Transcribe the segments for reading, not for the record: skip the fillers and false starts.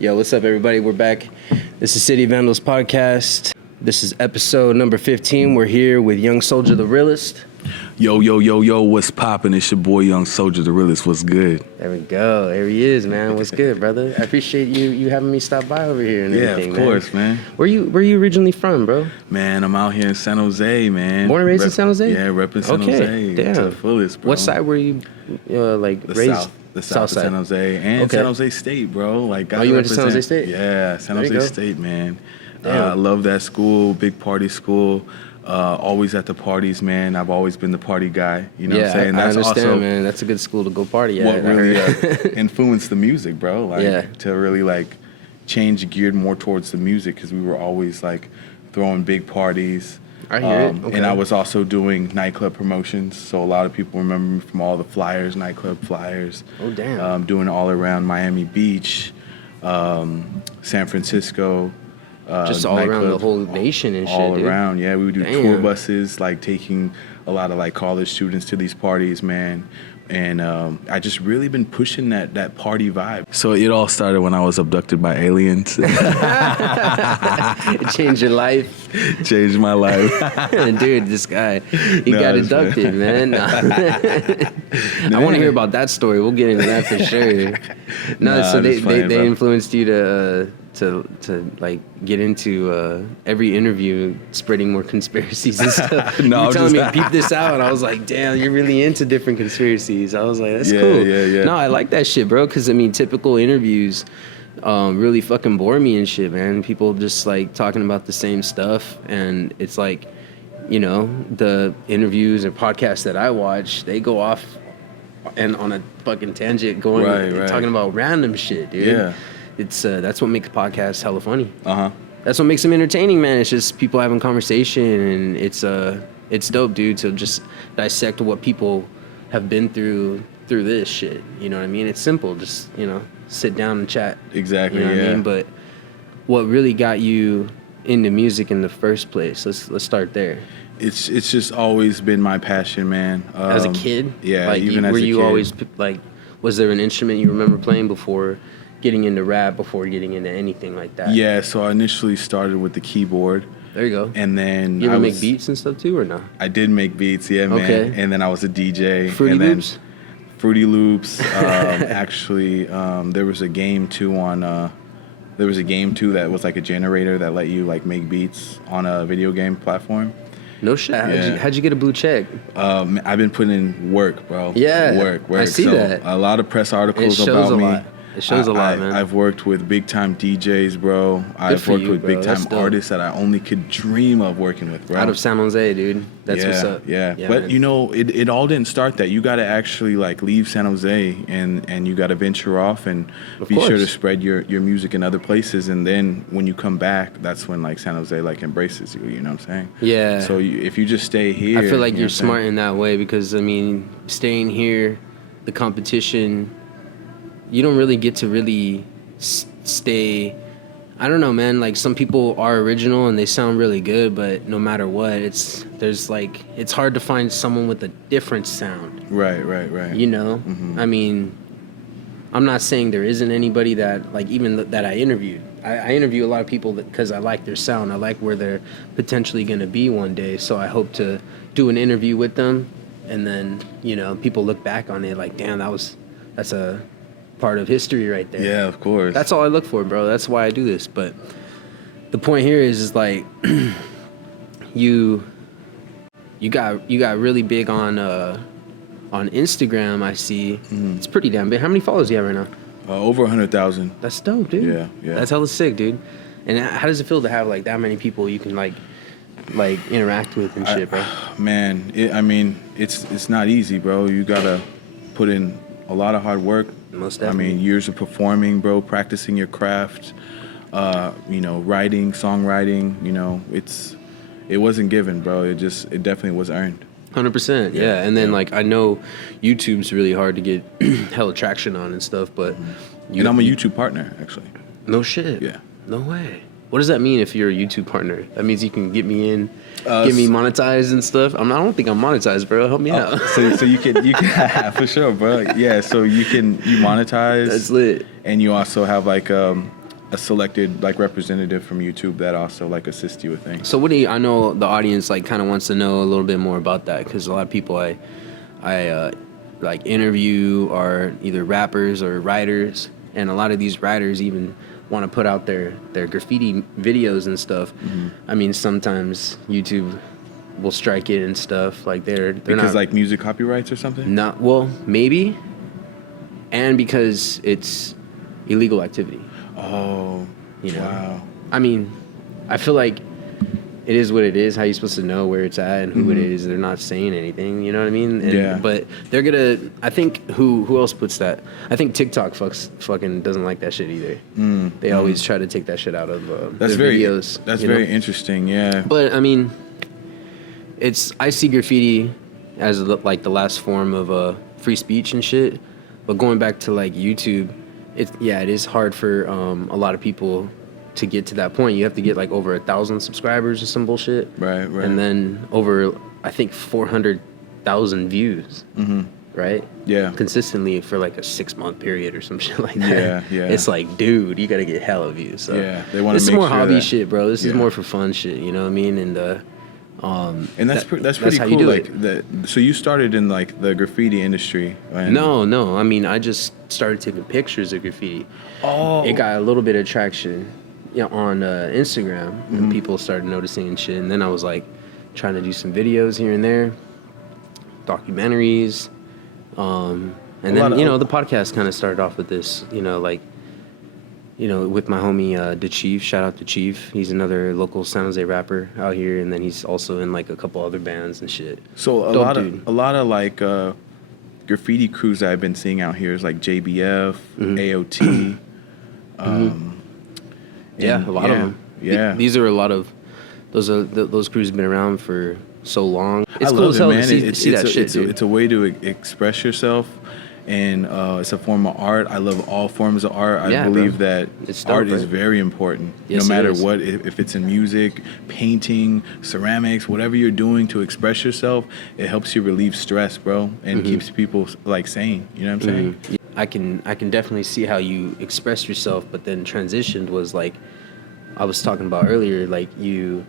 Yo, what's up, everybody? We're back. This is City Vandals podcast. This is episode number 15. We're here with young Soulja the Realest. Yo, what's poppin'? It's your boy, young Soulja the Realest. What's good? There we go. There he is, man. What's good, brother? I appreciate you having me stop by over here and everything, of course, man. Where you originally from, bro? Man, I'm out here in San Jose, man. Born and raised in San Jose? Yeah, repping San Jose damn. to the fullest, bro. What side were you, raised? The South side. San Jose and San Jose State, bro. Like, you went to San Jose State? Yeah, San Jose State, man. I love that school, big party school. Always at the parties, man. I've always been the party guy. You know what I'm saying? That's I understand, also, man. That's a good school to go party at. What really influenced the music, bro. Like, to really, like, change geared more towards the music because we were always, like, throwing big parties. I hear it. Okay. And I was also doing nightclub promotions, so a lot of people remember me from all the flyers, nightclub flyers. Oh, damn. Doing all around Miami Beach, San Francisco. Just all around the whole nation and shit, all dude. around, yeah. We would do tour buses, like taking a lot of like college students to these parties, man. And I just really been pushing that party vibe. So it all started when I was abducted by aliens. It changed your life. Changed my life. Dude, this guy, he got abducted, man. I want to hear about that story. We'll get into that for sure. So they influenced you to like get into every interview spreading more conspiracies and stuff. You were telling me peep this out, and I was like, damn, you're really into different conspiracies. I was like, that's cool. Yeah. No, I like that shit, bro, because I mean, typical interviews really fucking bore me and shit, man. People just like talking about the same stuff, and it's like, you know, the interviews and podcasts that I watch, they go off and on a fucking tangent going talking about random shit, dude. Yeah. It's that's what makes podcasts hella funny. That's what makes them entertaining, man. It's just people having conversation, and it's dope, dude, to just dissect what people have been through this shit. You know what I mean? It's simple, just, you know, sit down and chat. Exactly. You know what I mean? But what really got you into music in the first place? Let's start there. It's just always been my passion, man. As a kid, yeah. Like, even as a kid. Were you always like? Was there an instrument you remember playing before getting into rap, before getting into anything like that? Yeah, so I initially started with the keyboard. There you go. And then you ever make beats and stuff too, or no? I did make beats, yeah, man. Okay. And then I was a DJ. Fruity Loops? Fruity Loops. Actually, there was a game too that was like a generator that let you like make beats on a video game platform. No shit. How'd you get a blue check? I've been putting in work, bro. Yeah. Work. I see that. A lot of press articles about me. It shows a lot, man. I've worked with big-time DJs, bro. I've worked with big-time artists that I only could dream of working with, bro. Out of San Jose, dude. That's what's up. Yeah. But, man, you know, it all didn't start that. You got to actually, like, leave San Jose, and you got to venture off and be sure to spread your music in other places. And then when you come back, that's when, like, San Jose, like, embraces you. You know what I'm saying? Yeah. So if you just stay here. I feel like you're smart in that way because, I mean, staying here, the competition, you don't really get to really stay. I don't know, man. Like, some people are original and they sound really good, but no matter what, it's hard to find someone with a different sound. Right. You know? Mm-hmm. I mean, I'm not saying there isn't anybody that, like, even that I interviewed. I interview a lot of people because I like their sound. I like where they're potentially going to be one day. So I hope to do an interview with them, and then, you know, people look back on it like, damn, that's a part of history right there. Yeah, of course. That's all I look for, bro. That's why I do this. But the point here is like you got really big on Instagram. I see. It's pretty damn big. How many followers do you have right now? Over 100,000. That's dope, dude. Yeah. That's hella sick, dude. And how does it feel to have like that many people you can like interact with and shit, bro? Man, it's not easy, bro. You gotta put in a lot of hard work. Most definitely. I mean, years of performing, bro, practicing your craft, you know, writing, songwriting, you know, it wasn't given, bro. It definitely was earned. 100%, yeah. And then, like, I know YouTube's really hard to get hella traction on and stuff, but... And I'm a YouTube partner, actually. No shit? Yeah. No way. What does that mean if you're a YouTube partner? That means you can get me in, get me monetized and stuff? I don't think I'm monetized, bro. Help me out. So you can for sure, bro. Yeah, so you monetize. That's lit. And you also have like a selected like representative from YouTube that also like assists you with things. So I know the audience like kind of wants to know a little bit more about that, because a lot of people I like interview are either rappers or writers, and a lot of these writers even want to put out their graffiti videos and stuff. Mm-hmm. I mean, sometimes YouTube will strike it and stuff, like they're because not, like music copyrights or something. Not well, maybe, and because it's illegal activity. Oh, you know? Wow. I mean, I feel like it is what it is. How you supposed to know where it's at and who it is? They're not saying anything. You know what I mean? And, yeah. But they're gonna. I think who else puts that? I think TikTok fucking doesn't like that shit either. They always try to take that shit out of their videos. That's very interesting. Yeah. But I mean, I see graffiti as like the last form of free speech and shit. But going back to like YouTube, it is hard for a lot of people to get to that point. You have to get like over 1,000 subscribers or some bullshit. Right. And then over, I think, 400,000 views. Mm-hmm. Right? Yeah. Consistently for like a 6-month period or some shit like that. Yeah. It's like, dude, you gotta get hella views. So yeah. They want to. This is more hobby shit, bro. This is Yeah. more for fun shit. You know what I mean? And that's pretty how cool. you do like it. So you started in like the graffiti industry. No. I mean, I just started taking pictures of graffiti. Oh. It got a little bit of traction, on Instagram, and people started noticing and shit. And then I was like trying to do some videos here and there, documentaries, and then the podcast kind of started off with this, with my homie the Chief. Shout out to Chief. He's another local San Jose rapper out here, and then he's also in like a couple other bands and shit. So a lot of like graffiti crews that I've been seeing out here is like JBF, AOT. A lot of them. Yeah, these are a lot of those crews have been around for so long. It's I cool as hell man. to see that shit, dude. It's a way to express yourself, and it's a form of art. I love all forms of art. I believe that art is very important, no matter what. If it's in music, painting, ceramics, whatever you're doing to express yourself, it helps you relieve stress, bro, and keeps people like sane. You know what I'm saying? I can definitely see how you expressed yourself, but then transitioned was like I was talking about earlier. Like you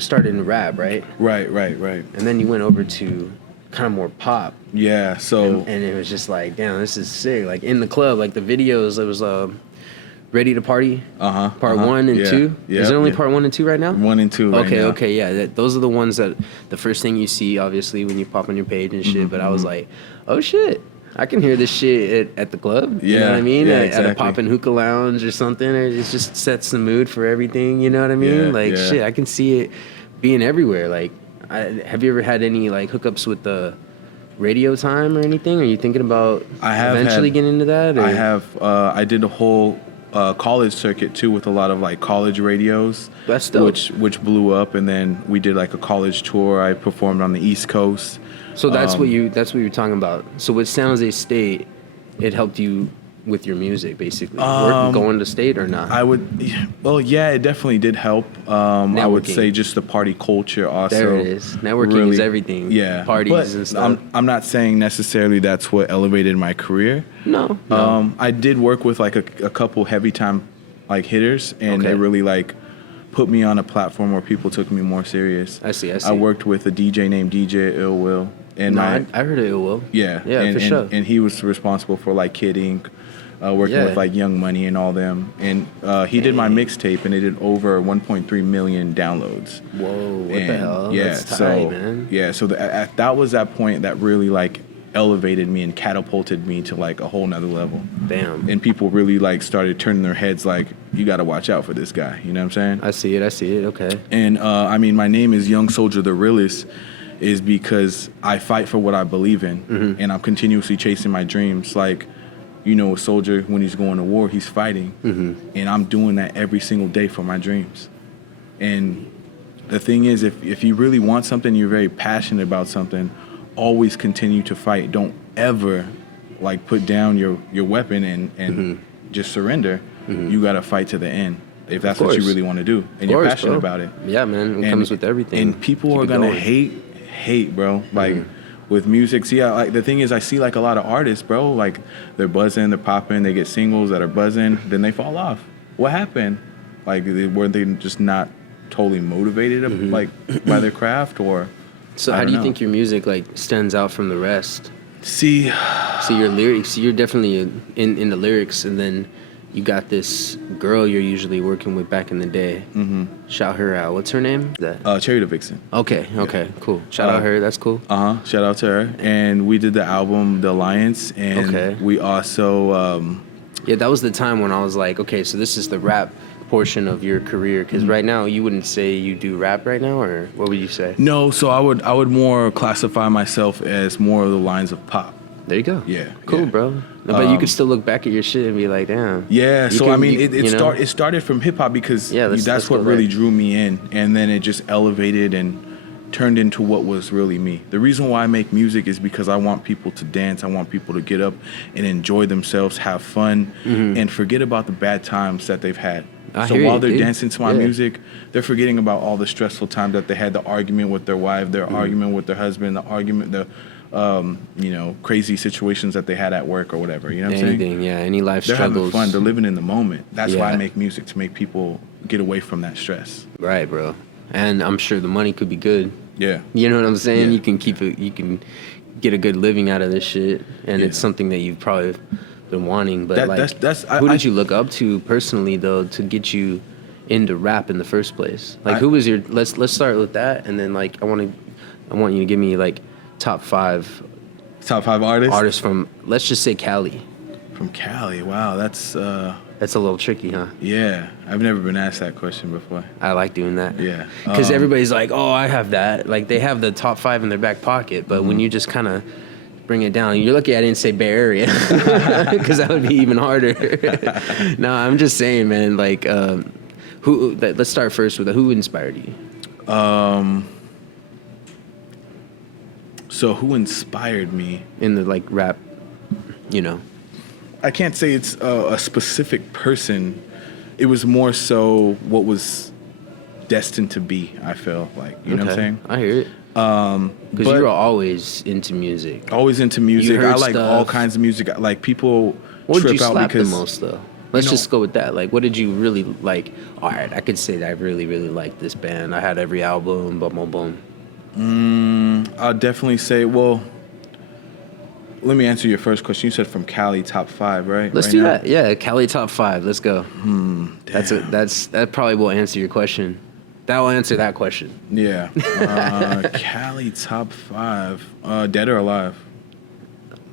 started in rap, right? Right. And then you went over to kind of more pop. Yeah. So and it was just like, damn, this is sick. Like in the club, like the videos, it was Ready to Party. Part 1 and 2. Yeah. Is it only part 1 and 2 right now? 1 and 2. Right now. Okay. Yeah. Those are the ones that the first thing you see, obviously, when you pop on your page and shit. But I was like, oh shit, I can hear this shit at the club. You know what I mean? At a poppin' hookah lounge or something. It just sets the mood for everything. You know what I mean? Shit, I can see it being everywhere. Like, have you ever had any like hookups with the radio time or anything? Are you thinking about eventually getting into that? Or? I have. I did a whole college circuit too with a lot of like college radios. That's dope. Which blew up, and then we did like a college tour. I performed on the East Coast. So that's what you're talking about. So with San Jose State, it helped you with your music, basically. Going to state or not? It definitely did help. I would say just the party culture also. There it is. Networking is everything. Yeah. Parties and stuff. I'm not saying necessarily that's what elevated my career. No. I did work with like a couple heavy time like hitters, and it really like put me on a platform where people took me more serious. I see. I worked with a DJ named DJ Ill Will. And I heard of Ill Will. Yeah, for sure. And he was responsible for like Kid Ink, working with like Young Money and all them. And he did my mixtape, and it did over 1.3 million downloads. Whoa, what the hell? Yeah, that's tight, man. Yeah, so that was that point that really like elevated me and catapulted me to like a whole nother level. Damn. And people really like started turning their heads like, you got to watch out for this guy. You know what I'm saying? I see it. Okay. And I mean, my name is Young Soulja the Realest, is because I fight for what I believe in, and I'm continuously chasing my dreams. Like, a soldier, when he's going to war, he's fighting, and I'm doing that every single day for my dreams. And the thing is, if you really want something, you're very passionate about something, always continue to fight. Don't ever like put down your weapon and just surrender. You got to fight to the end if that's what you really want to do, and you're passionate about it. Yeah, man, it comes with everything. And people are gonna hate, bro. Like with music, like the thing is, I see like a lot of artists, bro. Like they're buzzing, they're popping, they get singles that are buzzing, then they fall off. What happened? Like, were they just not totally motivated like by their craft, or? So how do you think your music like stands out from the rest? See, so your lyrics, you're definitely in the lyrics, and then you got this girl you're usually working with back in the day. Shout her out. What's her name? Cherry the Vixen. Okay, cool. Shout out her. That's cool. Shout out to her. And we did the album The Alliance, and we also yeah, that was the time when I was like, okay, so this is the rap portion of your career, because right now you wouldn't say you do rap right now, or what would you say? No, so I would more classify myself as more of the lines of pop. There you go. Yeah, cool, bro. But you could still look back at your shit and be like, damn. Yeah, so I mean, it started from hip hop because that's what really drew me in, and then it just elevated and turned into what was really me. The reason why I make music is because I want people to dance. I want people to get up and enjoy themselves, have fun, and forget about the bad times that they've had. So while they're dancing to my music, they're forgetting about all the stressful times that they had, the argument with their wife, their argument with their husband, the crazy situations that they had at work or whatever. You know what I'm saying? Yeah, any life they're struggles. Having fun. They're living in the moment. That's why I make music, to make people get away from that stress. Right, bro. And I'm sure the money could be good. Yeah. You know what I'm saying? You can you can get a good living out of this shit, and it's something that you've probably been wanting. But who did you look up to personally though to get you into rap in the first place? Like, who was your? Let's start with that, and then like I want you to give me like top five artists from, let's just say, Cali. From Cali, wow, that's a little tricky, huh? Yeah, I've never been asked that question before. I like doing that. Yeah, because everybody's like, oh, I have that. Like, they have the top 5 in their back pocket, but when you just kind of bring it down, you're lucky I didn't say Bay Area, because that would be even harder. No, I'm just saying, man. Like, let's start first with who inspired you. So who inspired me in the like rap? I can't say it's a specific person. It was more so what was destined to be. I feel like, you know what I'm saying? I hear it. Because you were always into music. Always into music. I like all kinds of music. Like, people what trip did you out slap because the most though? Let's just go with that. Like, what did you really like? All right, I could say that I really, really liked this band. I had every album, boom, boom, boom. I'll definitely say, well, let me answer your first question. You said from Cali, top 5, right? Let's do that. Yeah, Cali top 5. Let's go. That probably will answer your question. That will answer that question. Yeah. Cali top 5. Dead or alive?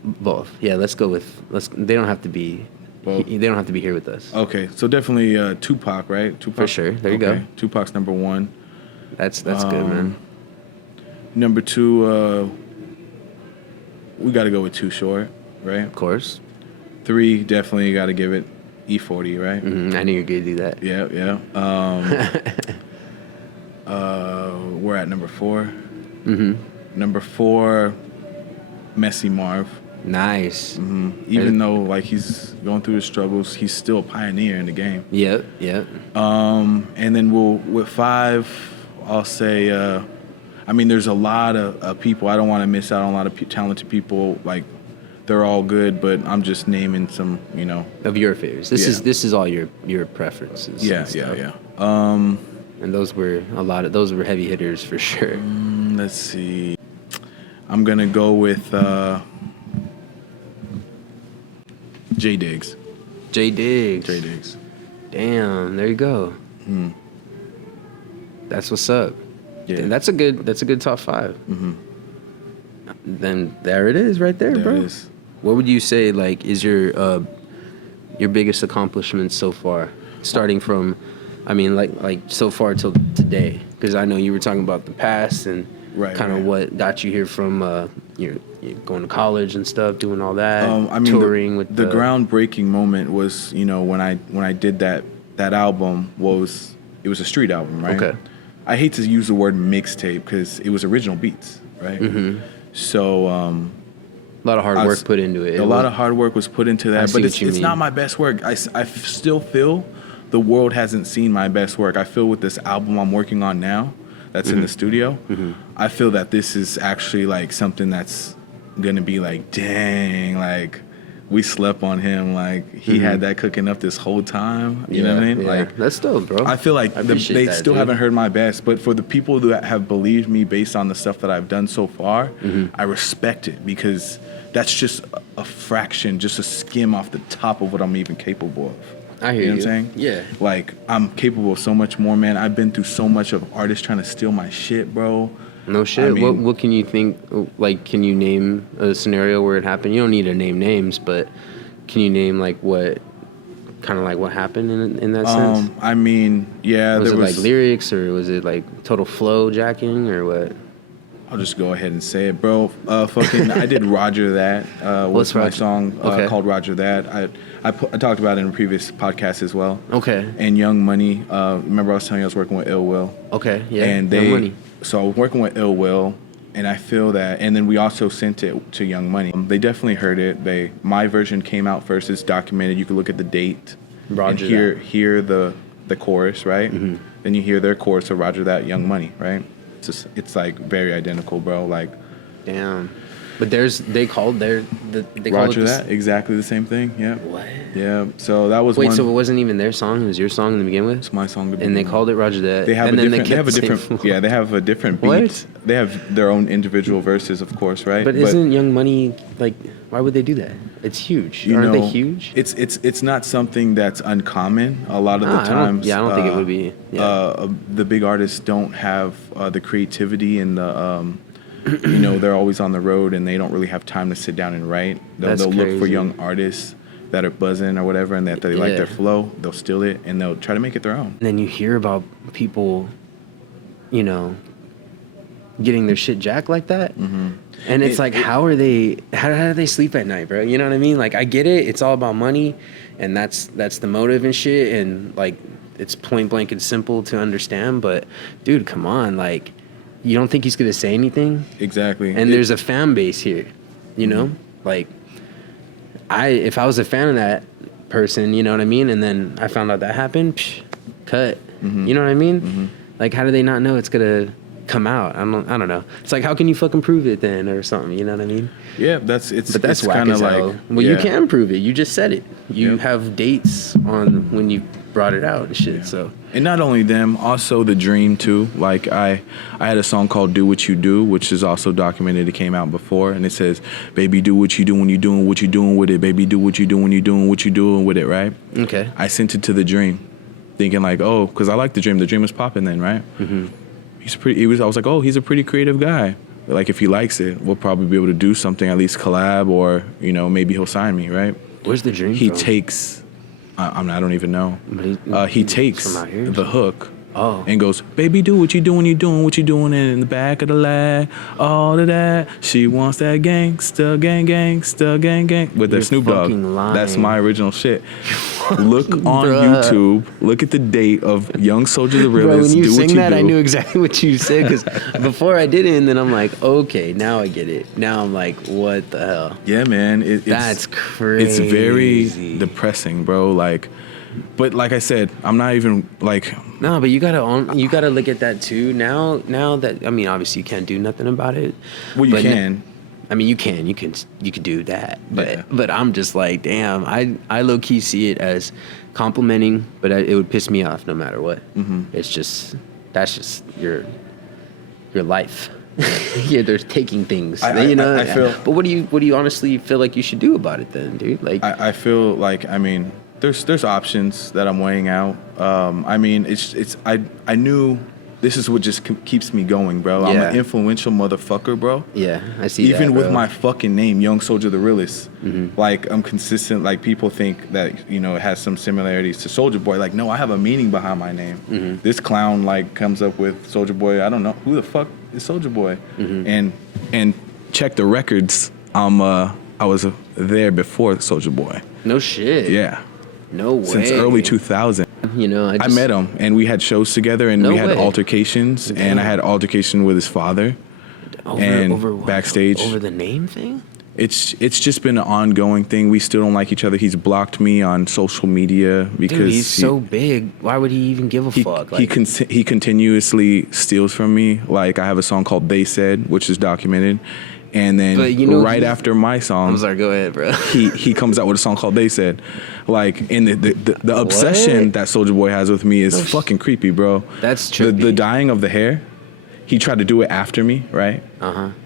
Both. Yeah, let's go with. They don't have to be. Both. They don't have to be here with us. Okay, so definitely Tupac, right? Tupac. For sure. There you go. Tupac's number 1. That's good, man. Number 2, we got to go with Too Short, right? Of course. 3, definitely got to give it E40, right? I knew you were going to do that. Yeah. We're at number 4. Number 4, Messy Marv. Nice. Even though like he's going through his struggles, he's still a pioneer in the game. Yep. And then with 5, I'll say. There's a lot of people. I don't want to miss out on a lot of talented people. Like, they're all good, but I'm just naming some, of your favorites. This is all your preferences. Yeah. And those were those were heavy hitters for sure. Let's see. I'm gonna go with J Diggs. J Diggs. Damn, there you go. That's what's up. Yeah, and that's a good top 5. Then there it is, right there, bro. What would you say like is your biggest accomplishment so far, starting from, like so far till today? Because I know you were talking about the past and kind of what got you here from you're going to college and stuff, doing all that, touring with the groundbreaking moment was when I did that album it was a street album, right? Okay. I hate to use the word mixtape because it was original beats, right? So a lot of hard work put into it. A lot of hard work was put into that, but it's not my best work. I still feel the world hasn't seen my best work. I feel with this album I'm working on now, that's in the studio, I feel that this is actually like something that's gonna be like, dang, like we slept on him. Like he had that cooking up this whole time. You know what I mean? Like that's dope, bro. I feel like they still haven't heard my best, but for the people that have believed me based on the stuff that I've done so far, I respect it because that's just a fraction, just a skim off the top of what I'm even capable of. I hear you. Know what I'm saying? Yeah. Like I'm capable of so much more, man. I've been through so much of artists trying to steal my shit, bro. No shit. I mean, what can you think? Like, can you name a scenario where it happened? You don't need to name names, but can you name like what, kind of like what happened in that sense? I mean, yeah. Was it like lyrics or was it like total flow jacking or what? I'll just go ahead and say it, bro. I did Roger That. What's my song called Roger That? I talked about it in a previous podcast as well. Okay. And Young Money. Remember I was telling you I was working with Ill Will. Okay, yeah. And Young Money. So I was working with Ill Will, and I feel that, and then we also sent it to Young Money. They definitely heard it. My version came out first. It's documented. You can look at the date. Roger and hear the chorus, right? Then you hear their chorus of Roger That, Young Money, right? It's like very identical, bro. Like, damn. But they called Roger That exactly the same thing. Yeah. What? Yeah. So that was so it wasn't even their song. It was your song to begin with. It's my song to begin with. And they called it Roger That. They have a different beat. What? They have their own individual verses, of course, right? But isn't Young Money like? Why would they do that? It's huge. Aren't they huge? It's not something that's uncommon. A lot of the times. I don't think it would be. Yeah. The big artists don't have the creativity and the. They're always on the road and they don't really have time to sit down and write. They'll look for young artists that are buzzing or whatever and that they like their flow. They'll steal it and they'll try to make it their own. And then you hear about people, getting their shit jacked like that. And it's how do they sleep at night, bro? You know what I mean? Like, I get it. It's all about money and that's the motive and shit. And like, it's point blank and simple to understand. But dude, come on. Like, you don't think he's going to say anything? Exactly. And there's a fan base here, Like, if I was a fan of that person, you know what I mean? And then I found out that happened, cut. You know what I mean? Like, how do they not know it's going to come out? I don't know. It's like, how can you fucking prove it then or something? You know what I mean? Yeah, that's whack as hell. Well, you can prove it. You just said it. You have dates on when you brought it out and shit, so. And not only them, also The Dream too. Like I had a song called Do What You Do, which is also documented. It came out before, and it says, "Baby, do what you do when you doing what you doing with it. Baby, do what you do when you doing what you doing with it." Right? Okay. I sent it to The Dream, thinking like, oh, because I like The Dream. The Dream was popping then, right? I was like, oh, he's a pretty creative guy. Like if he likes it, we'll probably be able to do something, at least collab, or maybe he'll sign me, right? Where's The Dream? He takes. I don't even know. He takes the hook and goes, "Baby, do what you doing, you doing what you doing in the back of the lag, all of that. She wants that gangsta, gang with that Snoop Dogg." That's my original shit. Look on YouTube. Look at the date of Young Soulja the Realest. Bro, when you sing that, I knew exactly what you said because before I did it, and then I'm like, okay, now I get it. Now I'm like, what the hell? Yeah, man. That's crazy. It's very depressing, bro. Like, but like I said, I'm not even like. No, but you gotta look at that too. Now that obviously you can't do nothing about it. Well, you can. You can do that, but I'm just like, damn, I low key see it as complimenting, but it would piss me off no matter what. It's just that's just your life. Yeah, they're taking things. I feel. But what do you honestly feel like you should do about it then, dude? Like I feel like there's options that I'm weighing out. I knew. This is what just keeps me going, bro. I'm an influential motherfucker, bro. Yeah, I see that, Even with my fucking name, Young Soulja the Realest. Like, I'm consistent. Like, people think that, it has some similarities to Soulja Boy. Like, no, I have a meaning behind my name. This clown, comes up with Soulja Boy. I don't know. Who the fuck is Soulja Boy? And check the records. I was there before Soulja Boy. No shit. Yeah. No way. Since early 2000. I met him, and we had shows together, and we had altercations, and I had altercation with his father, over backstage. Over the name thing? It's just been an ongoing thing. We still don't like each other. He's blocked me on social media because he's so big. Why would he even give a fuck? He continuously steals from me. Like, I have a song called "They Said," which is documented, And then right after my song, I'm sorry, go ahead, bro. he comes out with a song called They Said. Like, and the obsession that Soulja Boy has with me is fucking creepy, bro. That's trippy. The dyeing of the hair, he tried to do it after me, right?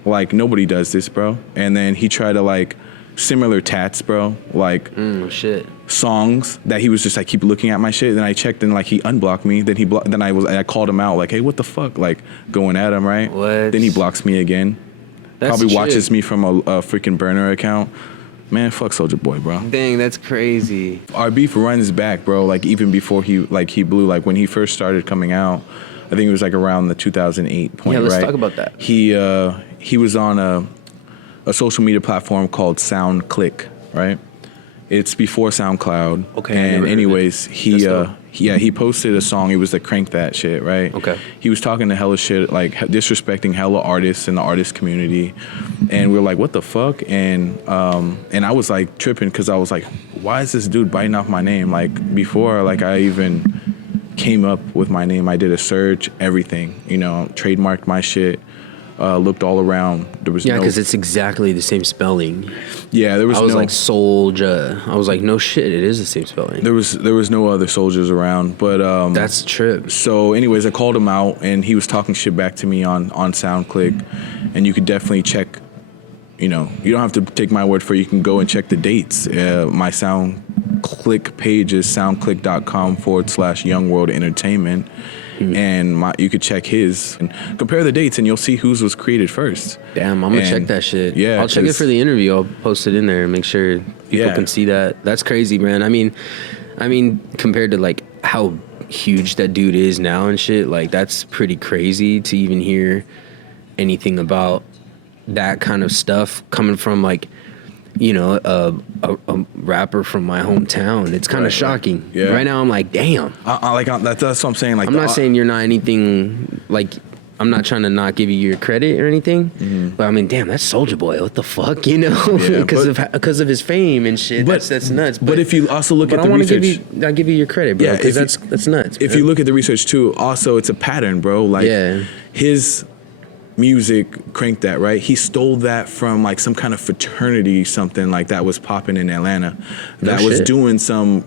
Like, nobody does this, bro. And then he tried to, like, similar tats, bro. Like, shit. Songs that he was just like, keep looking at my shit. Then I checked and like he unblocked me. Then I called him out like, hey, what the fuck? Like, going at him, right? What? Then he blocks me again. That's Probably watches me from a freaking burner account. Man, fuck Soulja Boy, bro. Dang, that's crazy. Our beef runs back, bro. Like, even before he blew, like when he first started coming out, I think it was like around the 2008 point, right? Yeah, let's talk about that. He was on a social media platform called SoundClick, right? It's before SoundCloud. Okay. And anyways, he posted a song. It was the Crank That shit, right? Okay. He was talking to hella shit, like disrespecting hella artists in the artist community, and we were like, what the fuck? And I was like tripping because I was like, why is this dude biting off my name? Like, before like I even came up with my name, I did a search, everything, trademarked my shit. Looked all around. There was because it's exactly the same spelling. Yeah, there was. I was like Soulja. I was like, no shit, it is the same spelling. There was no other soldiers around, but that's a trip. So, anyways, I called him out, and he was talking shit back to me on SoundClick, and you could definitely check. You don't have to take my word for it. You can go and check the dates. My SoundClick page is soundclick.com/Young World Entertainment. And you could check his and compare the dates, and you'll see whose was created first. Damn, I'm gonna check that shit. Yeah, I'll check it for the interview. I'll post it in there and make sure people can see that. That's crazy, man. I mean, compared to like how huge that dude is now and shit, like that's pretty crazy to even hear anything about that kind of stuff coming from like, a rapper from my hometown. It's kind of shocking. Yeah. Right now, I'm like, damn. That's what I'm saying. Like, I'm not saying you're not anything. Like, I'm not trying to not give you your credit or anything. But I mean, damn, that's Soulja Boy. What the fuck, because of his fame and shit. That's nuts. But if you also look at the research, I give you your credit, bro. Because that's nuts. If you look at the research too, also it's a pattern, bro. Like his music, Crank That, right? He stole that from like some kind of fraternity, something like that was popping in Atlanta, that was doing some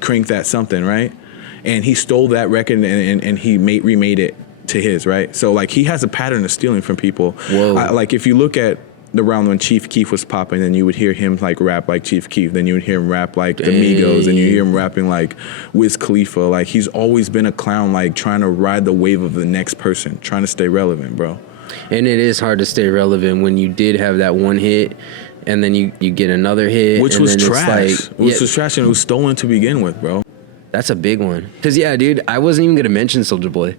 Crank That something, right? And he stole that record and he remade it to his, right? So like he has a pattern of stealing from people. Whoa. Like if you look at the round when Chief Keef was popping, then you would hear him like rap like Chief Keef, then you would hear him rap like the Migos, and you hear him rapping like Wiz Khalifa. Like he's always been a clown, like trying to ride the wave of the next person, trying to stay relevant, bro. And it is hard to stay relevant when you did have that one hit, and then you get another hit, which and was then trash. It's like, which was trash, and it was stolen to begin with, bro. That's a big one. Cause dude, I wasn't even gonna mention Soulja Boy,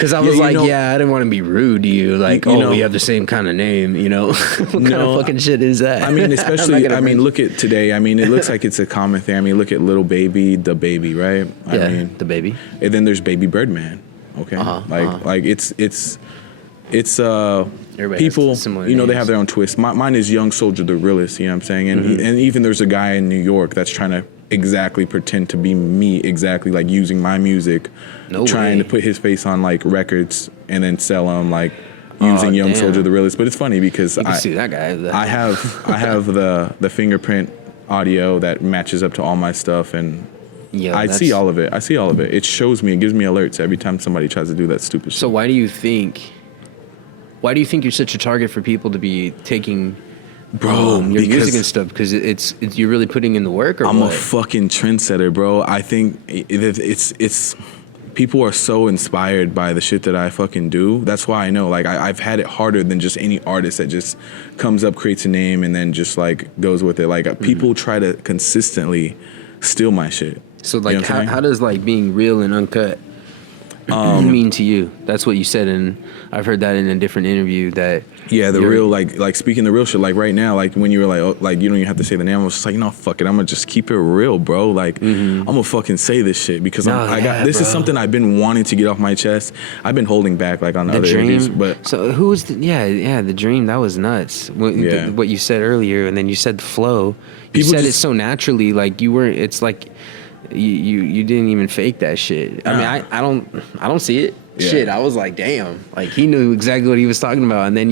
cause I was I didn't want to be rude to you. Like, we have the same kind of name, What kind of fucking shit is that? I mean, especially, look at today. I mean, it looks like it's a common thing. I mean, look at Lil Baby, the Baby, right? Yeah, I mean, the Baby. And then there's Baby Birdman. Okay, like it's everybody people, names. They have their own twist. Mine is Young Soulja the Realest, you know what I'm saying? And and even there's a guy in New York that's trying to exactly pretend to be me, exactly like using my music, trying to put his face on like records and then sell them like using Young Soulja the Realest. But it's funny because you can see that guy. I have the fingerprint audio that matches up to all my stuff, and I see all of it. It shows me, it gives me alerts every time somebody tries to do that stupid shit. So why do you think you're such a target for people to be taking your music and stuff? Because it's you're really putting in the work, or I'm what? a fucking trendsetter, bro. I think it's people are so inspired by the shit that I fucking do. That's why I know, like, I've had it harder than just any artist that just comes up, creates a name, and then just like goes with it. Like people try to consistently steal my shit. So like, how does like being real and uncut mean to you? That's what you said, and I've heard that in a different interview. That the real, like speaking the real shit. Like right now, like when you were like you don't even have to say the name. I was just like, fuck it, I'm gonna just keep it real, bro. Like I'm gonna fucking say this shit because this is something I've been wanting to get off my chest. I've been holding back like on the other interviews, but so who was the Dream? That was nuts. What you said earlier, and then you said the flow. You said it so naturally, like you weren't. It's like you didn't even fake that shit. I mean, I don't see it. Yeah. Shit, I was like, damn. Like he knew exactly what he was talking about, and then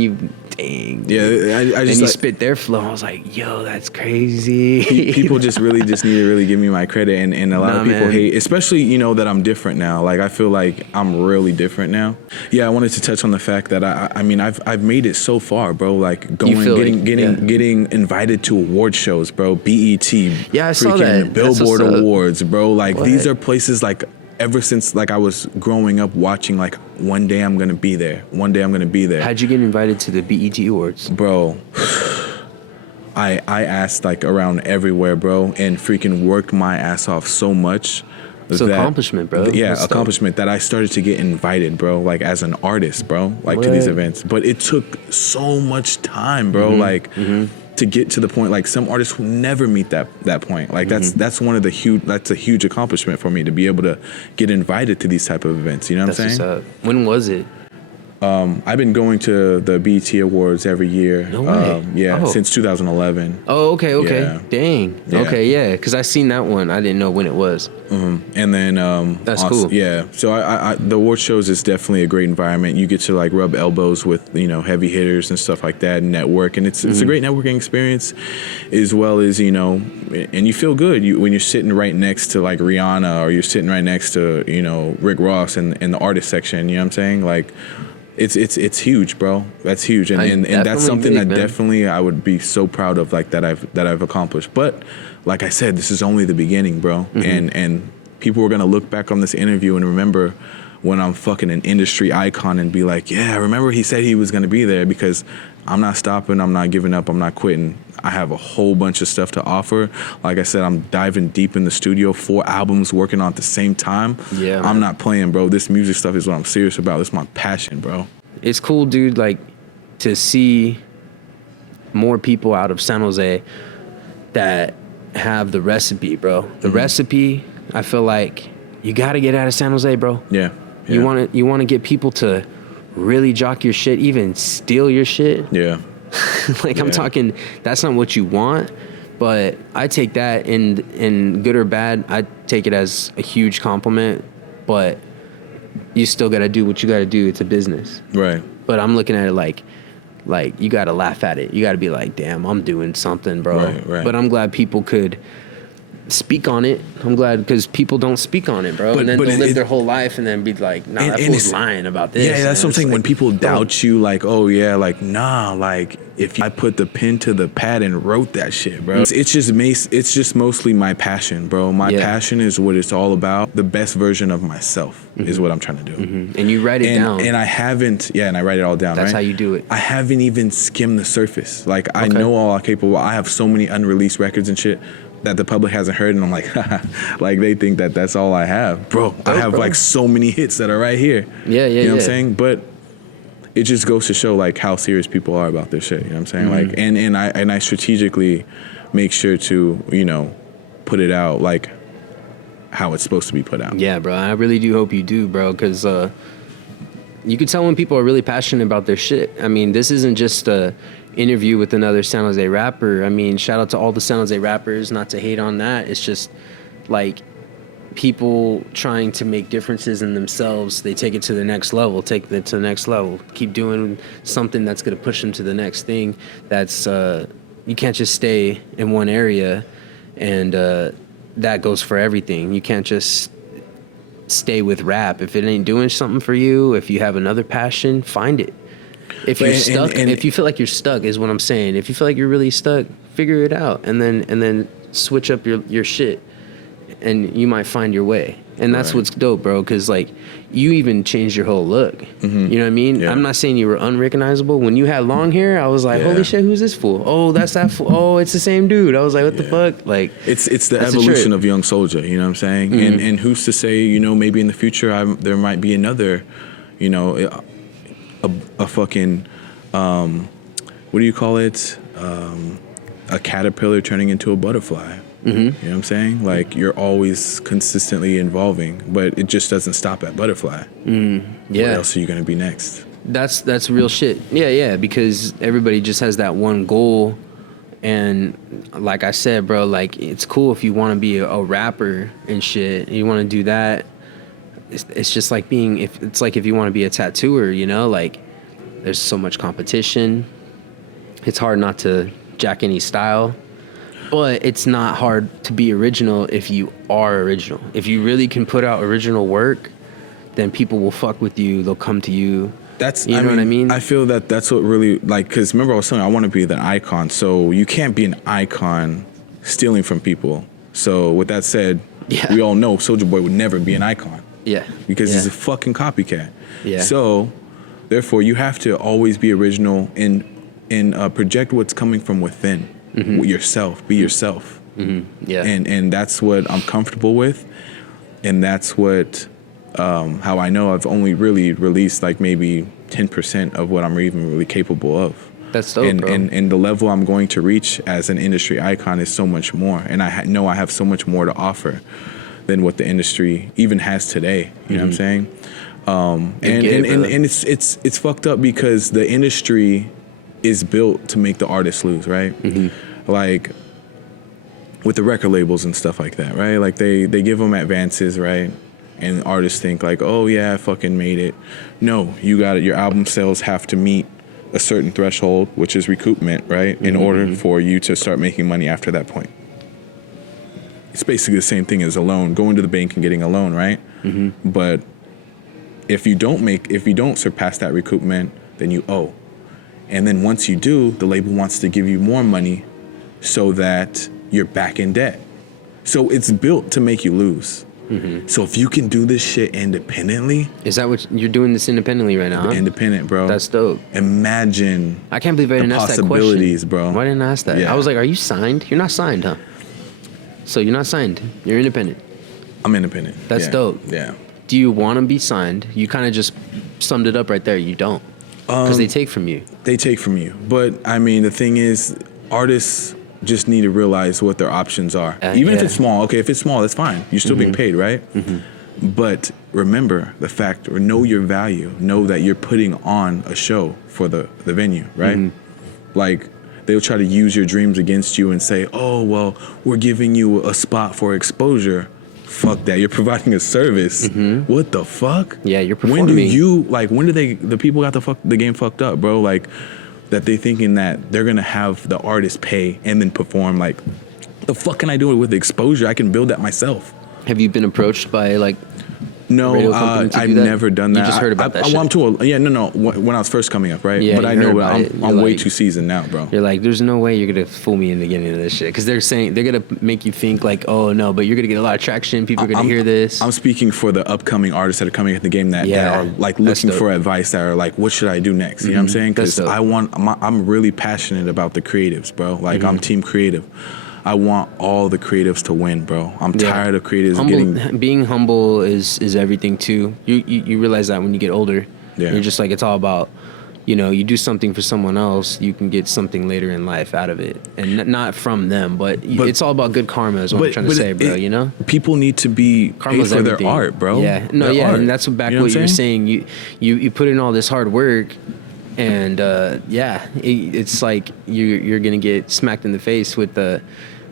dang. Yeah, I just and he spit their flow. I was like, yo, that's crazy. People just need to really give me my credit, and a lot of people hate, especially, you know, that I'm different now. Like, I feel like I'm really different now. Yeah, I wanted to touch on the fact that I mean, I've made it so far, bro. Like, getting invited to award shows, bro. BET, yeah, I saw that. Billboard Awards, bro. Like, these are places, like, ever since, like, I was growing up watching, like, one day I'm gonna be there. One day I'm gonna be there. How'd you get invited to the BET Awards? Bro, I asked, like, around everywhere, bro, and freaking worked my ass off so much. It's an accomplishment, bro. Yeah, accomplishment that I started to get invited, bro, like, as an artist, bro, like, to these events. But it took so much time, bro, like, to get to the point. Like, some artists will never meet that point. Like, that's one of the that's a huge accomplishment for me, to be able to get invited to these type of events. You know what I'm saying? When was it? I've been going to the BET Awards every year. No way. Since 2011. Oh, okay. Yeah. Dang. Yeah. Okay, yeah, because I seen that one. I didn't know when it was. And then that's cool. Yeah. So I the award shows is definitely a great environment. You get to, like, rub elbows with, you know, heavy hitters and stuff like that, and network, and it's a great networking experience, as well as, you know, and you feel good when you're sitting right next to, like, Rihanna, or you're sitting right next to, you know, Rick Ross in the artist section. You know what I'm saying? Like, it's huge, bro. That's huge, and that's something that definitely I would be so proud of, like, that I've accomplished. But like I said, this is only the beginning, bro. And people are gonna look back on this interview and remember when I'm fucking an industry icon and be like, yeah, I remember he said he was gonna be there, because I'm not stopping, I'm not giving up, I'm not quitting. I have a whole bunch of stuff to offer. Like I said, I'm diving deep in the studio, 4 albums working on at the same time. Yeah, I'm not playing, bro. This music stuff is what I'm serious about. It's my passion, bro. It's cool, dude, like, to see more people out of San Jose that have the recipe, bro. The recipe, I feel like you got to get out of San Jose, bro. Yeah. You want to get people to really jock your shit, even steal your shit. Yeah. Like, I'm talking, that's not what you want, but I take that in good or bad, I take it as a huge compliment, but you still got to do what you got to do. It's a business. Right. But I'm looking at it like you got to laugh at it. You got to be like, damn, I'm doing something, bro. Right. But I'm glad people could speak on it. I'm glad, because people don't speak on it, bro. And then they'll live their whole life and then be like, nah, that fool's lying about this. Yeah, that's what I'm saying. Like, when people doubt you, like, oh yeah, like, nah, like, if I put the pen to the pad and wrote that shit, bro. It's just mostly my passion, bro. My passion is what it's all about. The best version of myself is what I'm trying to do. And you write it down. And I haven't, and I write it all down. That's right? how you do it. I haven't even skimmed the surface. Like, I know all I'm capable. I have so many unreleased records and shit that the public hasn't heard, and I'm like, like, they think that that's all I have, bro. I have like so many hits that are right here. Yeah. You know what I'm saying? But it just goes to show, like, how serious people are about this shit. You know what I'm saying? Like, and I strategically make sure to, you know, put it out like how it's supposed to be put out. Yeah, bro. I really do hope you do, bro, because you can tell when people are really passionate about their shit. I mean, this isn't just a interview with another San Jose rapper. I mean, shout out to all the San Jose rappers, not to hate on that. It's just like people trying to make differences in themselves. They take it to the next level, keep doing something that's going to push them to the next thing. That's you can't just stay in one area, and that goes for everything. You can't just stay with rap. If it ain't doing something for you, if you have another passion, find it. If you're stuck, if you feel like you're stuck, is what I'm saying. If you feel like you're really stuck, figure it out, and then switch up your shit, and you might find your way. And that's what's dope, bro, because, like, you even changed your whole look. You know what I mean? Yeah. I'm not saying you were unrecognizable. When you had long hair, I was like, holy shit, who's this fool? Oh, that's that fool. Oh, it's the same dude. I was like, what the fuck? Like, it's the evolution of young Soulja, you know what I'm saying? And who's to say, you know, maybe in the future there might be another, you know, a fucking, what do you call it? A caterpillar turning into a butterfly. You know what I'm saying? Like, you're always consistently evolving, but it just doesn't stop at butterfly. What else are you going to be next? That's real shit. Yeah, because everybody just has that one goal. And like I said, bro, like, it's cool if you want to be a rapper and shit, and you want to do that. It's just like if you want to be a tattooer, you know, like, there's so much competition. it's hard not to jack any style, but it's not hard to be original if you are original. If you really can put out original work, then people will fuck with you. They'll come to you. You know what I mean? I feel that that's what really, like, because remember I was saying I want to be the icon. So you can't be an icon stealing from people. So with that said, we all know Soulja Boy would never be an icon. Yeah. Because he's a fucking copycat. Yeah. So therefore you have to always be original and project what's coming from within. Yourself. Be yourself. Yeah. And that's what I'm comfortable with. And that's what how I know I've only really released like maybe 10% of what I'm even really capable of. That's dope, bro. And the level I'm going to reach as an industry icon is so much more. And I know I have so much more to offer than what the industry even has today. You know what I'm saying? And it's fucked up because the industry is built to make the artists lose, right? Like with the record labels and stuff like that, right? Like they give them advances, right? And artists think like, oh yeah, I fucking made it. No, you got it. Your album sales have to meet a certain threshold, which is recoupment, right? In order for you to start making money after that point. It's basically the same thing as a loan, going to the bank and getting a loan, right? But if you don't surpass that recoupment, then you owe. And then once you do, the label wants to give you more money so that you're back in debt. So it's built to make you lose. So if you can do this shit independently. Is that what you're doing this independently right now? Huh? Independent, bro. That's dope. Imagine. I can't believe I didn't ask that question. Possibilities, bro. Why didn't I ask that? Yeah. I was like, are you signed? You're not signed, huh? So you're not signed. You're independent. I'm independent. That's dope. Yeah. Do you want to be signed? You kind of just summed it up right there. You don't. Because they take from you. They take from you. But, I mean, the thing is, artists just need to realize what their options are. Even if it's small. Okay, if it's small, that's fine. You're still being paid, right? But remember the fact, or know your value. Know that you're putting on a show for the venue, right? Like, they'll try to use your dreams against you and say, oh, well, we're giving you a spot for exposure. Fuck that. You're providing a service. What the fuck? Yeah, you're performing. When do the people got the game fucked up, bro? Like, that they thinking that they're gonna have the artist pay and then perform. Like, the fuck can I do it with the exposure? I can build that myself. Have you been approached by like? No, I've never done that. You just heard about that shit. When I was first coming up, right? Yeah, but I know, but I'm way like, too seasoned now, bro. You're like, there's no way you're gonna fool me into getting into this shit, because they're saying they're gonna make you think like, oh no, but you're gonna get a lot of traction. People are gonna hear this. I'm speaking for the upcoming artists that are coming at the game that are like looking for advice, that are like, what should I do next? You know what I'm saying? Because I'm really passionate about the creatives, bro. Like I'm team creative. I want all the creatives to win, bro. I'm tired of creatives being humble is everything too. You realize that when you get older. You're just like, it's all about, you do something for someone else, you can get something later in life out of it, and not from them, but it's all about good karma is what I'm trying to say, bro. People need to be Karma's paid for everything. their art, bro. And that's what what you were saying. You put in all this hard work, and it's like you're gonna get smacked in the face with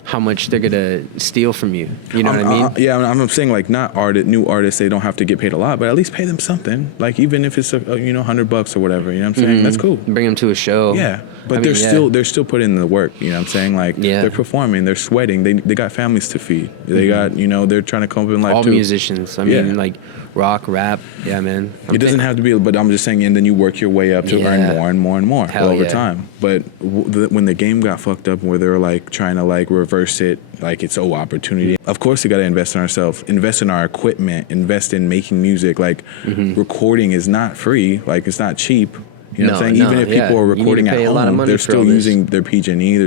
how much they're gonna steal from you. You know what I mean? I'm saying like new artists, they don't have to get paid a lot, but at least pay them something. Like even if it's $100 or whatever. You know what I'm saying? That's cool. Bring them to a show. Yeah, but they're still putting in the work. You know what I'm saying? Like they're performing, they're sweating, they got families to feed. They got they're trying to come up in life. All too. Musicians. I mean, like rock, rap. Yeah, man. It doesn't have to be, but I'm just saying, and then you work your way up to earn more and more and more over time. But when the game got fucked up, where they were like trying to like reverse it, like it's opportunity. Of course, we got to invest in ourselves, invest in our equipment, invest in making music. Like recording is not free, like it's not cheap. You know what I'm saying? Even if people are recording at home, they're still using their PG&E.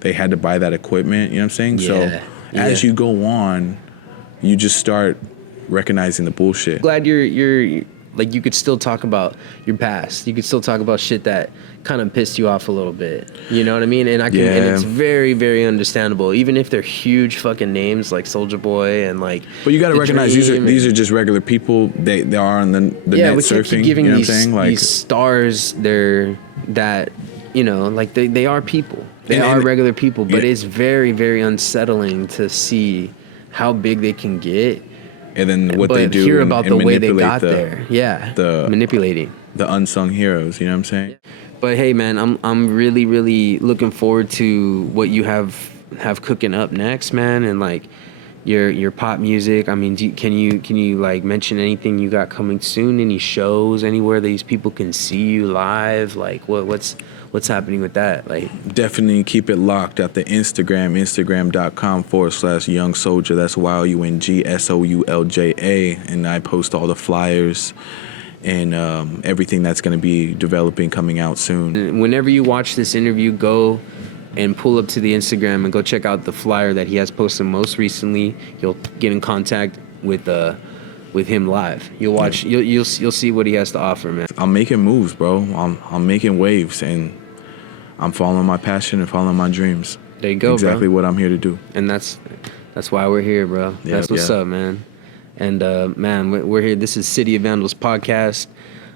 They had to buy that equipment. You know what I'm saying? So as you go on, you just start recognizing the bullshit. Glad you're like, you could still talk about your past. You could still talk about shit that kind of pissed you off a little bit. You know what I mean? And and it's very, very understandable. Even if they're huge fucking names like Soulja Boy and like. But you got to recognize these are just regular people. They are on the net surfing. Keep giving you know what I'm saying? Like these stars, they are people. They are regular people. But it's very, very unsettling to see how big they can get. And then what they do, hear about the way they got there. Yeah, the manipulating the unsung heroes. You know what I'm saying? But hey, man, I'm really, really looking forward to what you have cooking up next, man, and like your pop music. I mean, can you like mention anything you got coming soon? Any shows anywhere these people can see you live? Like what's happening with that? Like, definitely keep it locked at the Instagram.com/Young Soulja. That's YOUNGSOULJA, and I post all the flyers and everything that's going to be developing coming out soon. Whenever you watch this interview, go and pull up to the Instagram and go check out the flyer that he has posted most recently. You'll get in contact with him live. You'll watch. You'll see what he has to offer, man. I'm making moves, bro. I'm making waves, and I'm following my passion and following my dreams. There you go, exactly bro. what I'm here to do. And that's why we're here, bro. Yeah, that's what's up, man. And man, we're here. This is City of Vandals podcast.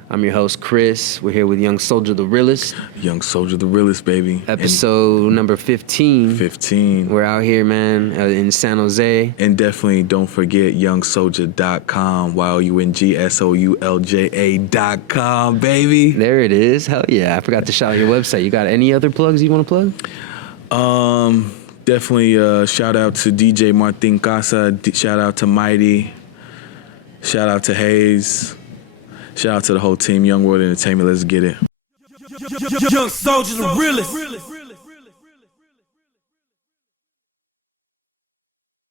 I'm your host, Chris. We're here with Young Soulja the Realest. Young Soulja the Realest, baby. Episode number 15. 15. We're out here, man, in San Jose. And definitely don't forget youngsoulja.com, YOUNGSOULJA.com, baby. There it is. Hell yeah. I forgot to shout out your website. You got any other plugs you want to plug? Definitely shout out to DJ Martin Casa. Shout out to Mighty. Shout out to Hayes. Shout out to the whole team, Young World Entertainment. Let's get it. Young Soulja the Realest.